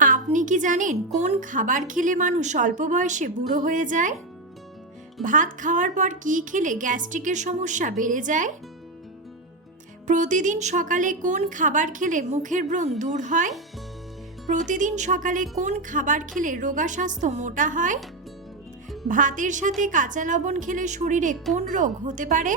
আপনি কি জানেন কোন খাবার খেলে মানুষ অল্প বয়সে বুড়ো হয়ে যায়? ভাত খাওয়ার পর কি খেলে গ্যাস্ট্রিকের সমস্যা বেড়ে যায়? প্রতিদিন সকালে কোন খাবার খেলে মুখের ব্রণ দূর হয়? প্রতিদিন সকালে কোন খাবার খেলে রোগা স্বাস্থ্য মোটা হয়? ভাতের সাথে কাঁচা লবণ খেলে শরীরে কোন রোগ হতে পারে?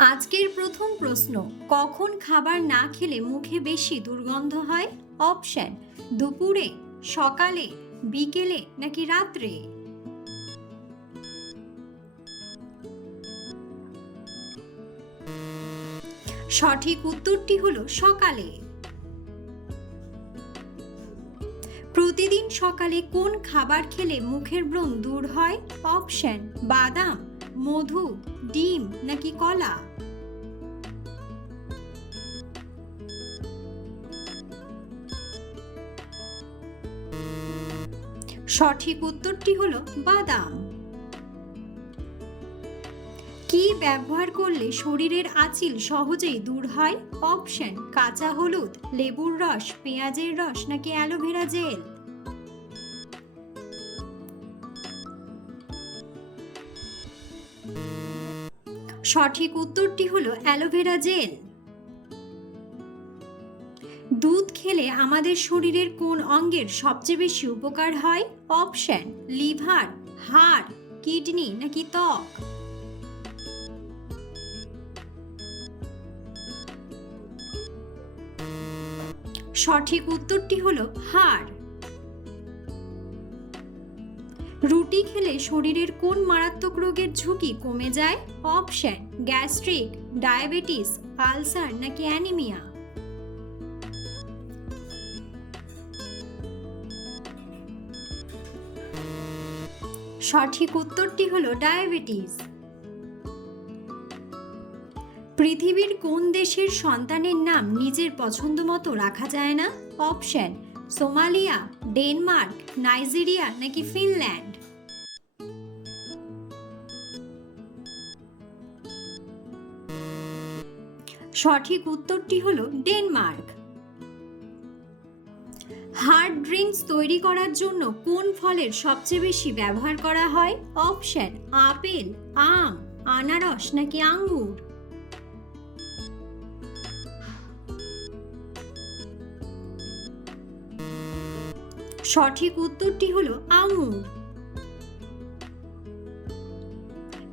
আজকের প্রথম প্রশ্ন, কখন খাবার না খেলে মুখে বেশি দুর্গন্ধ হয়? অপশন, দুপুরে, সকালে, বিকেলে নাকি রাত্রে? সঠিক উত্তরটি হলো সকালে। প্রতিদিন সকালে কোন খাবার খেলে মুখের ব্রণ দূর হয়? অপশন, বাদাম। মধু, ডিম নাকি কলা? সঠিক উত্তরটি হলো বাদাম। কি ব্যবহার করলে শরীরের আঁচিল সহজেই দূর হয়? অপশন, কাঁচা হলুদ, লেবুর রস, পেঁয়াজের রস নাকি অ্যালোভেরা জেল? সঠিক উত্তরটি হলো অ্যালোভেরা জেল। দুধ খেলে আমাদের শরীরের কোন অঙ্গের সবচেয়ে বেশি উপকার হয়? অপশন, লিভার, হাড়, কিডনি নাকি ত্বক? সঠিক উত্তরটি হলো হাড়। রুটি খেলে শরীরের কোন মারাত্মক রোগের ঝুঁকি কমে যায়? অপশন, গ্যাস্ট্রিক, ডায়াবেটিস, আলসার নাকি অ্যানিমিয়া? সঠিক উত্তরটি হলো ডায়াবেটিস। পৃথিবীর কোন দেশের সন্তানের নাম নিজের পছন্দ মতো রাখা যায় না? অপশন, সোমালিয়া, ডেনমার্ক, নাইজেরিয়া নাকি ফিনল্যান্ড? সঠিক উত্তরটি হলো ডেনমার্ক। হার্ড ড্রিঙ্কস তৈরি করার জন্য কোন ফলের সবচেয়ে বেশি ব্যবহার করা হয়? অপশন, আপেল, আম, আনারস নাকি আঙ্গুর? সঠিক উত্তরটি হলো আঙুর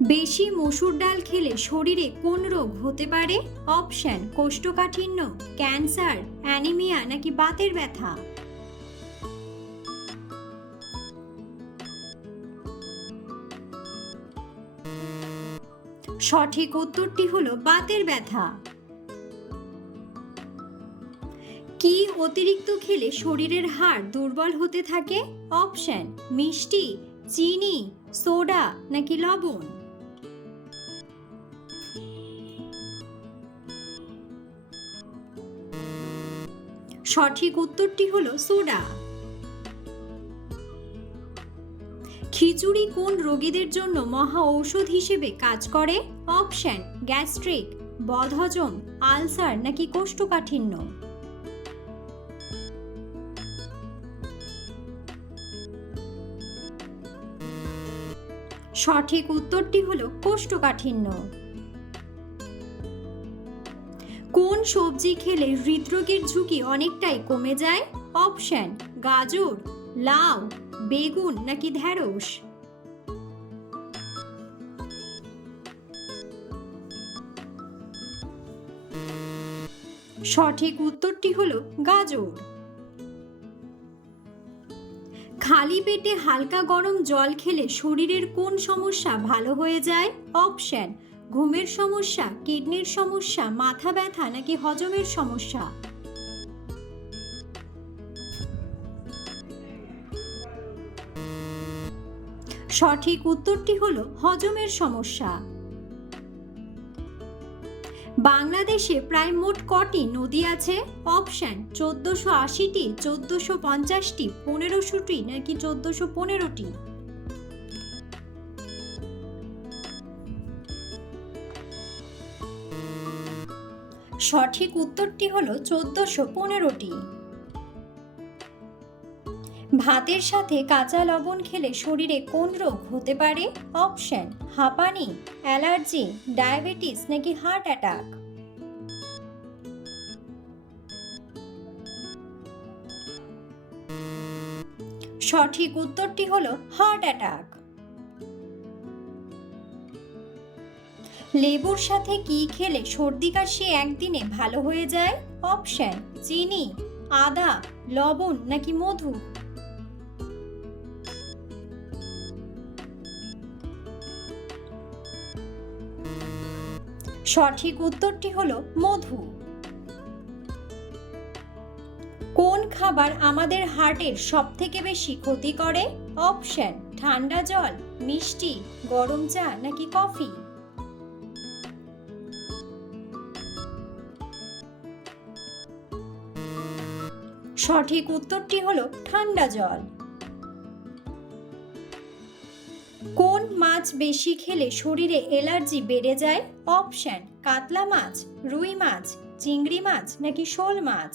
বেশি মসুর ডাল খেলে শরীরে কোন রোগ হতে পারে? অপশন, কোষ্ঠকাঠিন্য, ক্যান্সার, অ্যানিমিয়া নাকি বাতের ব্যথা? সঠিক উত্তরটি হলো বাতের ব্যথা। কি অতিরিক্ত খেলে শরীরের হাড় দুর্বল হতে থাকে? অপশন, মিষ্টি, চিনি, সোডা নাকি লবণ? সঠিক উত্তরটি হলো সোডা। খিচুড়ি কোন রোগীদের জন্য মহা ঔষধ হিসেবে কাজ করে? অপশন, গ্যাস্ট্রিক, বদহজম, আলসার নাকি কোষ্ঠকাঠিন্য? সঠিক উত্তরটি হলো কোষ্ঠকাঠিন্য। কোন সবজি খেলে হৃদরোগের ঝুঁকি অনেকটাই কমে যায়? অপশন, গাজর, লাউ, বেগুন নাকি ঢ্যাঁড়স সঠিক উত্তরটি হলো গাজর। খালি পেটে হালকা গরম জল খেলে শরীরের কোন সমস্যা ভালো হয়ে যায়? অপশন ঘুমের সমস্যা, কিডনির সমস্যা, মাথা ব্যথা নাকি হজমের সমস্যা? সঠিক উত্তরটি হলো হজমের সমস্যা। বাংলাদেশে প্রায় মোট কটি নদী আছে? অপশন, চোদ্দোশো আশিটি, চোদ্দোশো পঞ্চাশটি, পনেরোশোটি নাকি চোদ্দোশো পনেরোটি? সঠিক উত্তরটি হলো চোদ্দশো পনেরোটি। ভাতের সাথে কাঁচা লবণ খেলে শরীরে কোন রোগ হতে পারে? অপশন, হাঁপানি, অ্যালার্জি, ডায়াবেটিস নাকি হার্ট অ্যাটাক? সঠিক উত্তরটি হলো হার্ট অ্যাটাক। লেবুর সাথে কি খেলে সর্দি কাশি একদিনে ভালো হয়ে যায়? অপশন, চিনি, আদা, লবণ নাকি মধু? সঠিক উত্তরটি হলো মধু। কোন খাবার আমাদের হার্টের সব থেকে বেশি ক্ষতি করে? অপশন, ঠান্ডা জল, মিষ্টি, গরম চা নাকি কফি? সঠিক উত্তরটি হলো ঠান্ডা জল। কোন মাছ বেশি খেলে শরীরে এলার্জি বেড়ে যায়? অপশন, কাতলা মাছ, রুই মাছ, চিংড়ি মাছ নাকি শোল মাছ?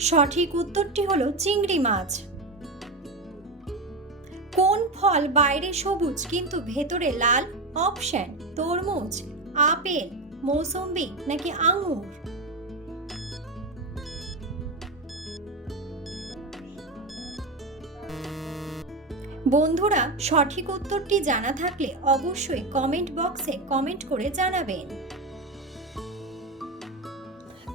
সঠিক উত্তরটি হলো চিংড়ি মাছ। কোন ফল বাইরে সবুজ কিন্তু ভেতরে লাল অপশন, তরমুজ, আপেল, মৌসম্বি নাকি আঙুর? বন্ধুরা, সঠিক উত্তরটি জানা থাকলে অবশ্যই কমেন্ট বক্সে কমেন্ট করে জানাবেন।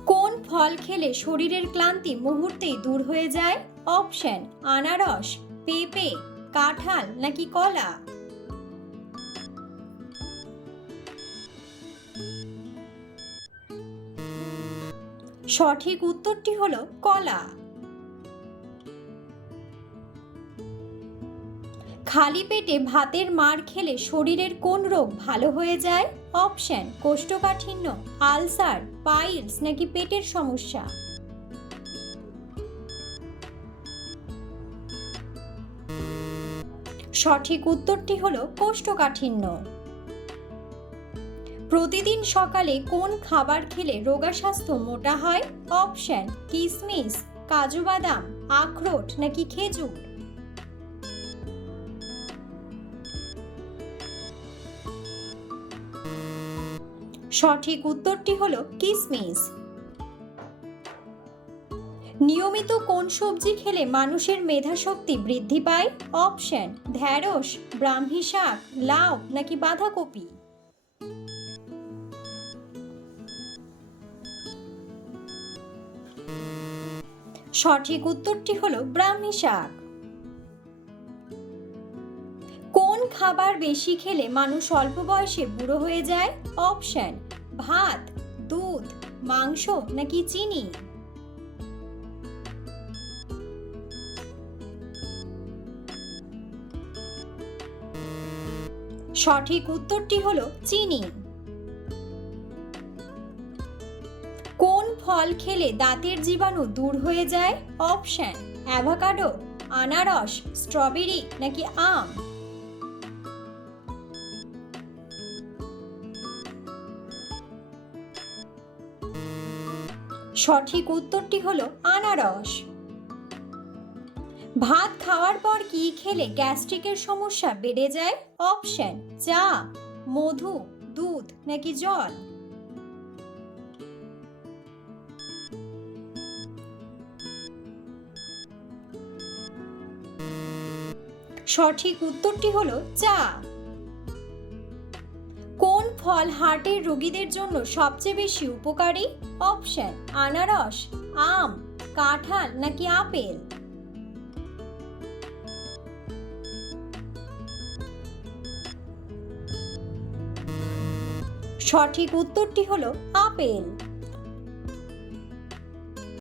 কোন ফল খেলে শরীরের ক্লান্তি মুহূর্তেই দূর হয়ে যায়? অপশন, আনারস, পেঁপে, কাঁঠাল নাকি কলা? সঠিক উত্তরটি হলো কলা। খালি পেটে ভাতের মার খেলে শরীরের কোন রোগ ভালো হয়ে যায়? অপশন, কোষ্ঠকাঠিন্য, আলসার, পাইলস নাকি পেটের সমস্যা? সঠিক উত্তরটি হলো কোষ্ঠকাঠিন্য। প্রতিদিন সকালে কোন খাবার খেলে রোগা স্বাস্থ্য মোটা হয়? অপশন, কিসমিস কাজু বাদাম আখরোট নাকি খেজুর? সঠিক উত্তরটি হলো কিসমিস। নিয়মিত কোন সবজি খেলে মানুষের মেধাশক্তি বৃদ্ধি পায়? অপশন, ঢ্যাঁড়স, ব্রাহ্মী শাক, লাউ নাকি বাঁধাকপি? সঠিক উত্তরটি হলো ব্রাহ্মী শাক। কোন খাবার বেশি খেলে মানুষ অল্প বয়সে বুড়ো হয়ে যায়? অপশন, ভাত, দুধ, মাংস নাকি চিনি? সঠিক উত্তরটি হলো চিনি। ফল খেলে দাঁতের জীবাণু দূর হয়ে যায়? অপশন, অ্যাভোকাডো, আনারস, স্ট্রবেরি নাকি আম? সঠিক উত্তরটি হলো আনারস। ভাত খাওয়ার পর কি খেলে গ্যাস্ট্রিকের সমস্যা বেড়ে যায়? অপশন, চা, মধু, দুধ নাকি জল? সঠিক উত্তরটি হলো চা। কোন ফল হার্টের রোগীদের জন্য সবচেয়ে বেশি উপকারী? অপশন, আনারস, আম, কাঁঠাল নাকি আপেল? সঠিক উত্তরটি হলো আপেল।